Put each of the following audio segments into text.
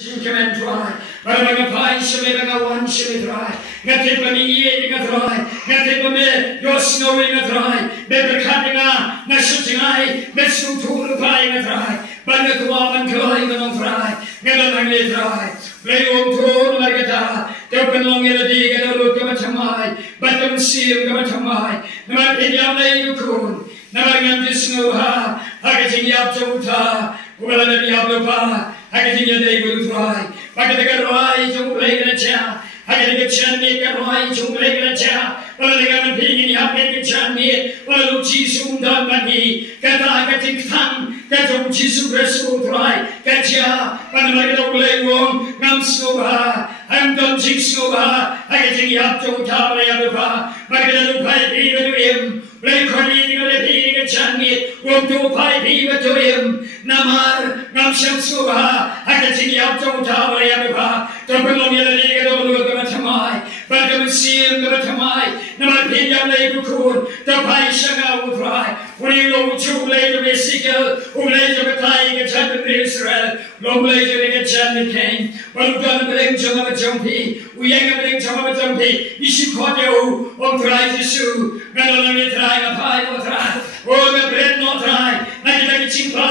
Kemen try, Baraga Pai, Shemega one Shemi try, Gatipani eating a try, Gatipame, your snowing a try, Beber cutting a, Nashuting eye, Messu to plying a try, Banakuam and Killing on try, Galamangli try, Play on tone like a da, Open long in a dig and a look of a tamai, Batum seal of a tamai, Napidia lay you coon, Namagan Disnuha, Hagating Yapta, Ulla Diablopa. I can get a good try. I can get a right to play in a chair. I can get a right to play in a chair. Well, I got a pig in the up in the chair. Well, Jisu done money. Get a getting tongue. Get a Jisu wrestle try. Get ya. But I don't play wrong. I'm so hard. I'm done Jisu. I get the up to Tava. I get a pipe even to him. Play Corny, a channy. Won't do pipe even to him. Namar, Namshamsuha, I can see up to Tower Yabba, Topolonia Liga of Tamai, but I will see him the Tamai, Namapidia Lagoon, the Paishaga will cry, when you go to later a seeker, who later a tying a champion in Israel, long later a champion came, but who got a bring to a jumpy, we ain't a bring to a jumpy, you should call you, or try to sue, not only trying a pie or try, or the bread not try, like a cheap part.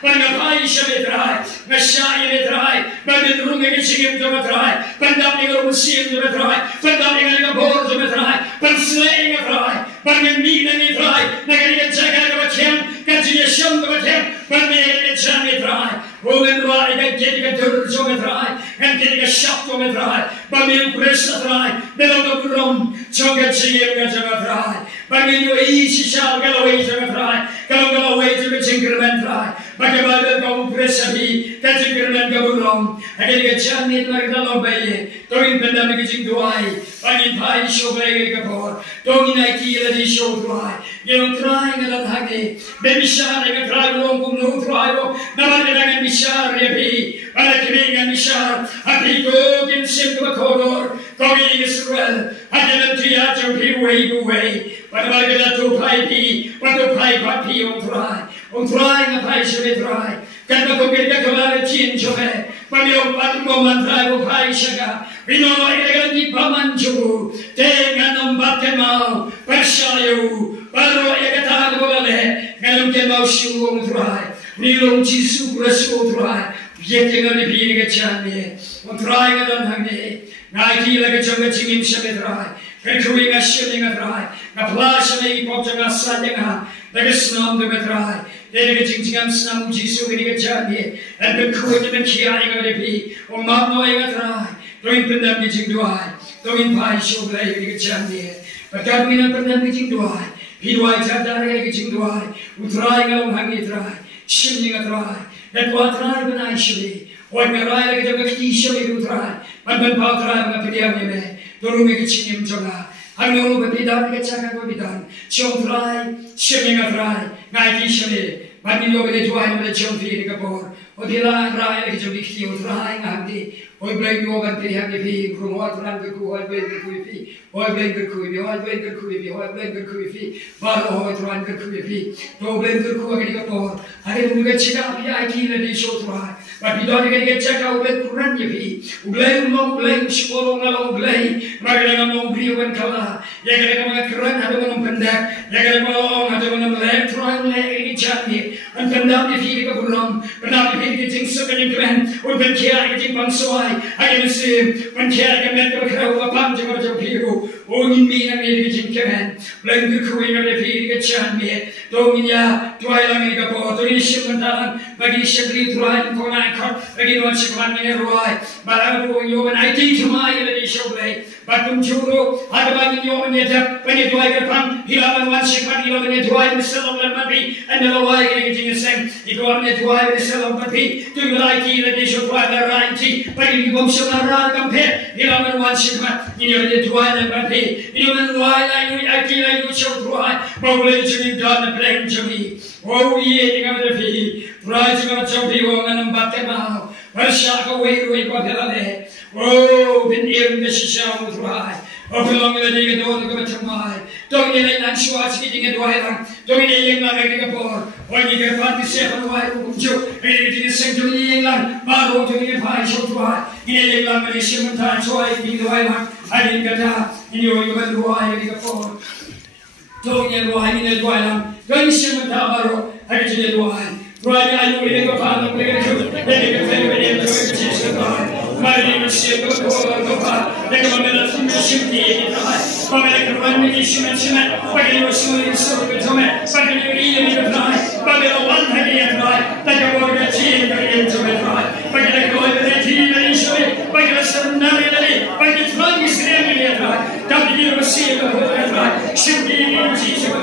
But a pie shall be dry, a shy in a dry, but the room in chicken to a dry, but nothing will see him to a dry, but nothing a board to a dry, but slaying a dry, but the meat and a dry, like a jacket of a camp, catching a shell of a camp, but the jammy dry. Woman dry, and getting a dirt to a dry, and getting a shop to a dry, but the press a dry, below the room, chocolate chicken to a dry, but when you easy shall get away to a dry, go away to the increment dry. But the Bible go press a bee, that increment go wrong. I get a channel like the lobby, don't pandemic is dry, but in pie show play a board, don't in idea that he show dry. You're trying a lot happy, baby sharing a dry room, no dry, nobody can be sharry, but I can be sharp. Happy go in simple corridor, going Israel. I didn't teach you away. But I get to pie, but to pie papi on trying a pie should be dry. Get the get a lot of chin to me. But your bottom woman drive pie sugar. We know I get the pamanju, take an umbatemo, Pashayu, Baro Yakata, and get no shoe on dry. Nilo Jisu Resu dry, getting a repeating a champion, on trying it on Hungary. Nighty like a jungle chicken shall be dry. Recruiting a shilling a dry, a flash of a potting a sanding like a snow to a dry. Then getting and snow Jisu in a champion, and the crude and carrying a repeat, or not knowing a dry. Don't put them getting dry, don't pie show play a champion. But God will not put them getting dry. He whites are getting dry, who trying along hungry dry, shilling a dry. That what dry when I should be. What may I like a key shall be dry, but when power drive a pediam. Don't make a chin joga. I know what be done, get check will be done. Show dry, shimming a dry, night shimmy, but you know the twine of the jump feeding a board, or the line dry like a big heel drying handy, or blame you over the happy fee, from what run the coo, I blame the coo, or blame the coo, I blame the coo, or blame the coo, but oh, it run the coo, don't blame the coo again a board. I didn't get check out the idea that they show dry, but you don't get check out with run your fee, blame no blame, swallow no blame, Magalang no grieve and color, Yagalang run, I don't open that, Yagalang, I don't know, leg, try leg, each other, and come down the feet of a room, but now the feet getting second grand, or when care getting one so I can see when care can make a crowd of a bunch of people, only me and me getting command, blame the queen of the feet get champion, Dominia, Twilang in a boat, or shipment down, but he should leave right for my cut, again once you come in a roy, but I will go you and I think to my show play. But from Juro, I have you on your tap when you do I get pump, he love and one ship, and you love it to I will sell of the money, and the low I getting a same. You go on it to I will sell of the pea, do you like it, they should try the right tea, but you go so around compare, you love and one ship, you know, to I the pea, you know, why I feel like you should try, but later you done the blame to me. Oh, ye eating of the pea, rising up some people and Batema, well, shark away to it, what oh, been in the Shisham with rye. Of along the day, don't go to my. Don't get an Schwartz getting a driver. Don't get a young man getting a board. When you get back to seven white Joe, and it is sent to England, Barrow to the Pine Show to I. In England, when it's human time, so I think the white man, I didn't get that. In your human why I get phone. Don't get why in the Dwayland, when it's human time, Barrow, I did the wine. Right, I know we go on the way to my name is Ship of Gopa, the government of Shimpi, Babylon, one mission, but you were shooting so good to me, but you really reply, Babylon, one heavy and right, like a border team into it, right, but you go over the team and show it, but you're so narrowly, but the tongue is nearly at right, W. See the whole right, Shimpi, Jesus.